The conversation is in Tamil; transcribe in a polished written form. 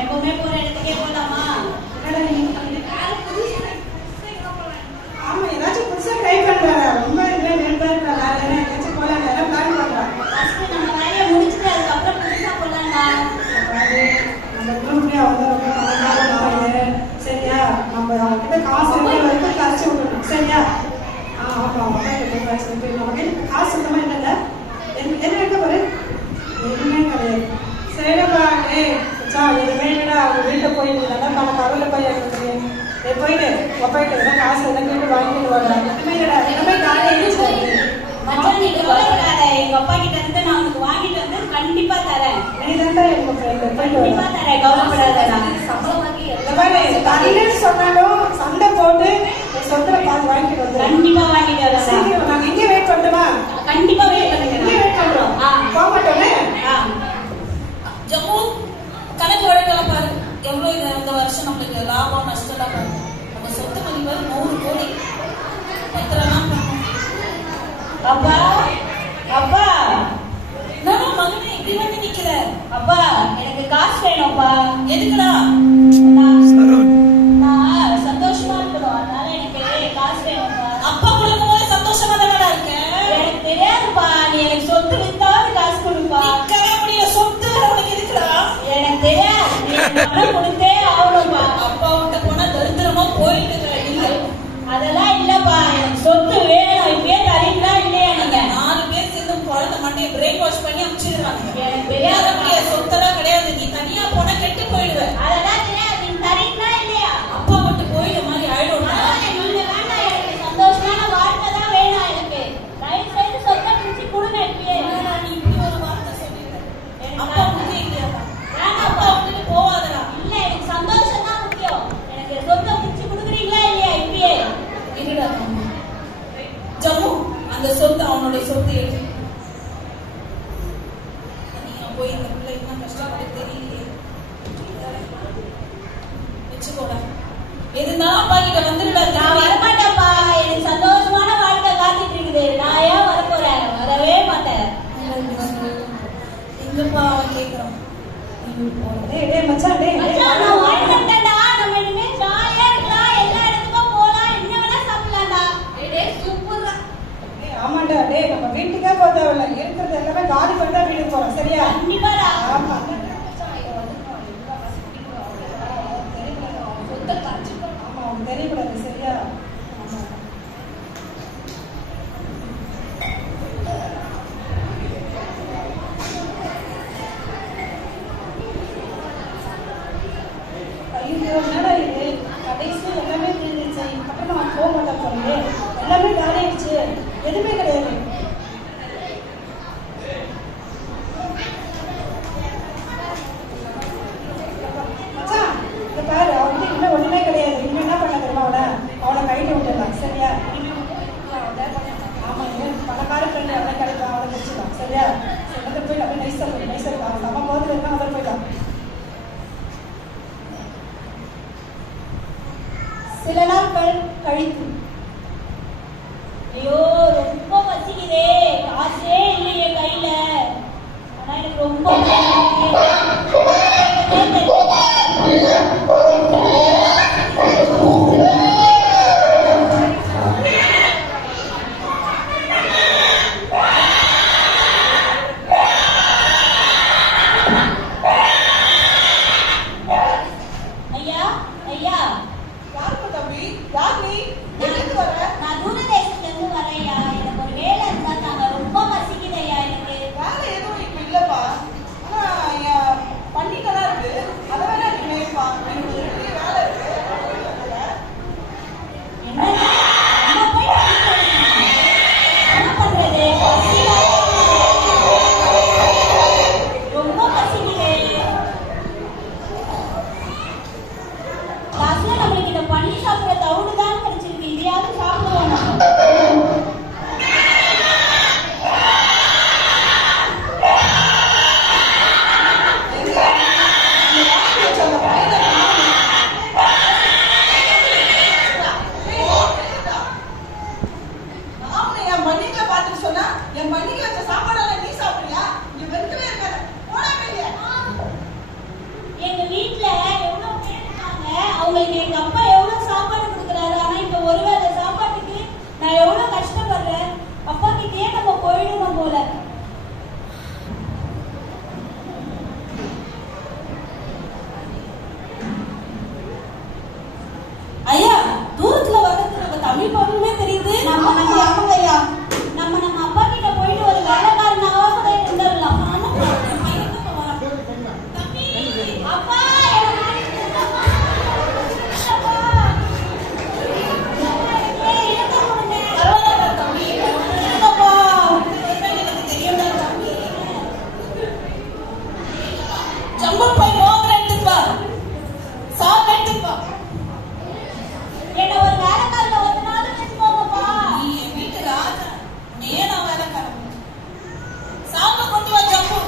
எப்பவுமே போற இடத்துக்கே போலாமா? ஆமா, ஏதாச்சும் புதுசா ட்ரை பண்றாங்க. ரொம்ப நெருப்பா இருக்கா, ஏதாச்சும் போலாம், எல்லாம் பிளான் பண்றாங்க. ஃபர்ஸ்ட் நம்ம வேலையை முடிச்சுட்டு அதுக்கப்புறம் புதுசா போலாம்டா. நம்ம குரூப்லயே வந்து ரொம்ப பணக்காரங்க. சரியா, நம்ம அவங்ககிட்ட காசு இருக்கிற வரைக்கும் கரைச்சி விடணும். சரியா? ஆமா, நமக்கு காசு சுத்தமா இல்லைல்ல. என்ன இருக்க பாரு, எதுவுமே கிடையாது. சரிடா, எதுவுமே இல்லடா. அவங்க வீட்டுல போய் நல்லா பணக்காரல போய் போயிட்டு போயிட்டு எல்லாம் காசு எல்லாம் கேட்டு வாங்கிட்டு வர. எதுவுமே இல்லடா, எல்லாமே காலையில மச்சான் நீ கவலைப்படாத, எங்க அப்பா கிட்ட இருந்து நான் உனக்கு வாங்கிட்டு வந்து கண்டிப்பா தரேன். நீ தான் எனக்கு ஃப்ரெண்ட், கண்டிப்பா தரேன், கவலைப்படாதடா. சம்பளம் வாங்கி தரலன்னு சொன்னாலும் சண்டை போட்டு சொத்துல பாதி வாங்கிட்டு வந்து கண்டிப்பா வாங்கிட்டு வரேன். சீக்கிரம் நாங்க இங்கே வெயிட் பண்ணுமா? கண்டிப்பா வெயிட் பண்ணுங்க. இங்கே வெயிட் பண்றோம். போக மாட்டோமே. ஜம்மு கணக்கு வழக்கெல்லாம் பாரு, எவ்வளவு இந்த வருஷம் நம்மளுக்கு லாபம் நஷ்டம் பாரு. நம்ம சொத்து மதிப்பு 100 கோடி. பத்திரம்லாம் அப்பா அப்பா, நான் மகனே இப்படி வந்து நிக்கிற. அப்பா எனக்கு காசு வேணும்ப்பா. எதுக்குடா? நான் சந்தோஷமா இருக்கணும், அதனால எனக்கு காசு வேணும்ப்பா. அப்பா கொடுக்கும் போது சந்தோஷமா தானடா இருக்க. எனக்கு தெரியாதுப்பா, நீ எனக்கு சொத்து வித்தாவது காசு கொடுப்பா. முடிய சொத்து உனக்கு எதுக்குடா? எனக்கு தெரியாது, நீ பணம் கொடுத்தே ஆகணும்ப்பா. அப்பா விட்ட போனா தரித்திரமா போயிட்டு இல்லை. அதெல்லாம் இல்லப்பா, எனக்கு சொத்து வேணும். இப்பயே தரீங்களா இல்லையா? நீங்க 4 பேர் சேர்ந்து குழந்தை மண்டையை பிரெயின் வாஷ் பண்ணி அனுப்பிச்சிடுறாங்க. எனக்கு தெரியாத சொத்தெல்லாம் கிடையாது. நீ தனியா போனா கெட்டு போயிடுவ. அதெல்லாம் தெரியாது, நீங்க தரீங்களா இல்லையா? அப்பா விட்டு போயிட மாதிரி ஆயிடும். நீங்க வேண்டாம், எனக்கு சந்தோஷமான வாழ்க்கை தான் வேணும். எனக்கு தயவு செய்து சொத்தை பிடிச்சி கொடுங்க. இப்பயே நீ இப்படி ஒரு வார்த்தை சொல்லிடுற. அப்பா முக்கியம் இல்லையா? அப்பா விட்டுட்டு போவாதடா. இல்ல, எனக்கு சந்தோஷம் தான் முக்கியம். எனக்கு சொத்தை பிடிச்சி கொடுக்குறீங்களா இல்லையா? இப்பயே இருடா ஜம்மு, அந்த சொத்து அவனுடைய சொத்து எடுத்து நீங்க போய் இந்த பிள்ளை என்ன கஷ்டப்பட்டு தெரியலையே வச்சுக்கோடா. எதுனாலும் அப்பா கிட்ட வந்துடுடா. நான் வரமாட்டேன்ப்பா, எனக்கு சந்தோஷமான வாழ்க்கை காத்துட்டு இருக்குது. நான் ஏன் வரப்போறேன்? வரவே மாட்டேன். எங்கப்பா கேக்குறான். மச்சான், மச்சான், நான் வாழ்ந்துட்டேன்டா. நம்ம இனிமே ஜாலியா இருக்கலாம், எல்லா இடத்துக்கும் போலாம், என்ன வேணா சாப்பிடலாம்டா. சூப்பர்டா. ஆமாண்டா, டேய் நம்ம வீட்டுக்கே போக தேவையில்ல. இருக்கிறது எல்லாமே காலி பண்ணி தான் வீட்டுக்கு போறோம். சரியா? கண்டிப்பாடா. ஆமா, அவங்க தெரியக்கூடாது. சரியா? என்னடா இது, கடைசி எல்லாமே தெரிஞ்சிச்சு. அப்புறம் நம்ம போக மாட்டோம் சொல்லி எல்லாமே காலியாயிடுச்சு. எதுவுமே கிடையாது. மச்சான், இந்த பாரு, அவனுக்கு இன்னும் ஒண்ணுமே கிடையாது. இன்னும் என்ன பண்ண தெரியுமா? அவனை கைட்டு விட்டுடலாம். சரியா? ஆமா, பணக்கார ஃப்ரெண்ட் அவனை கிடைக்கும், அவனை முடிச்சுக்கலாம். சரியா? சொன்னது போயிட்டு அப்படியே நைசா அவன் நம்ம போகிறது இருந்தால் அவன் போயிட்டான். சில நாட்கள் கழித்து, ஐயோ ரொம்ப பசிக்குதே, காசே இல்லையே கையில. ஆனா எனக்கு ரொம்ப ஐயா ஐயா, யாருக்கு தம்பி? யார் நீ? அவங்களுக்கு எங்க அப்பா எவ்வளவு சாப்பாடு கொடுக்குறாரு. ஆனா இப்ப ஒருவேளை சாப்பாட்டுக்கு நான் எவ்வளவு கஷ்டப்படுறேன். அப்பா கிட்டே நம்ம போயிடணும் போல. ஐயா, தூரத்துல வர்றது நம்ம தமிழ் பாடலுமே தெரியுது. நம்ம ஐயா நம்ம அப்பா கிட்ட போயிட்டு ஒரு வேலைக்காரனாக கூட இருந்துடலாம். அப்பா ஜம்பல் போய் மோதிரம் எடுத்துட்டு வா, சால் எடுத்துட்டு வா. என்ன ஒரு வேலைக்காரல ஒரு நாள் வச்சுக்கோங்கப்பா. நீ என் வீட்டு ராஜா, நேரா வேலைக்காரன். சால்வை கொண்டு வா ஜம்பு.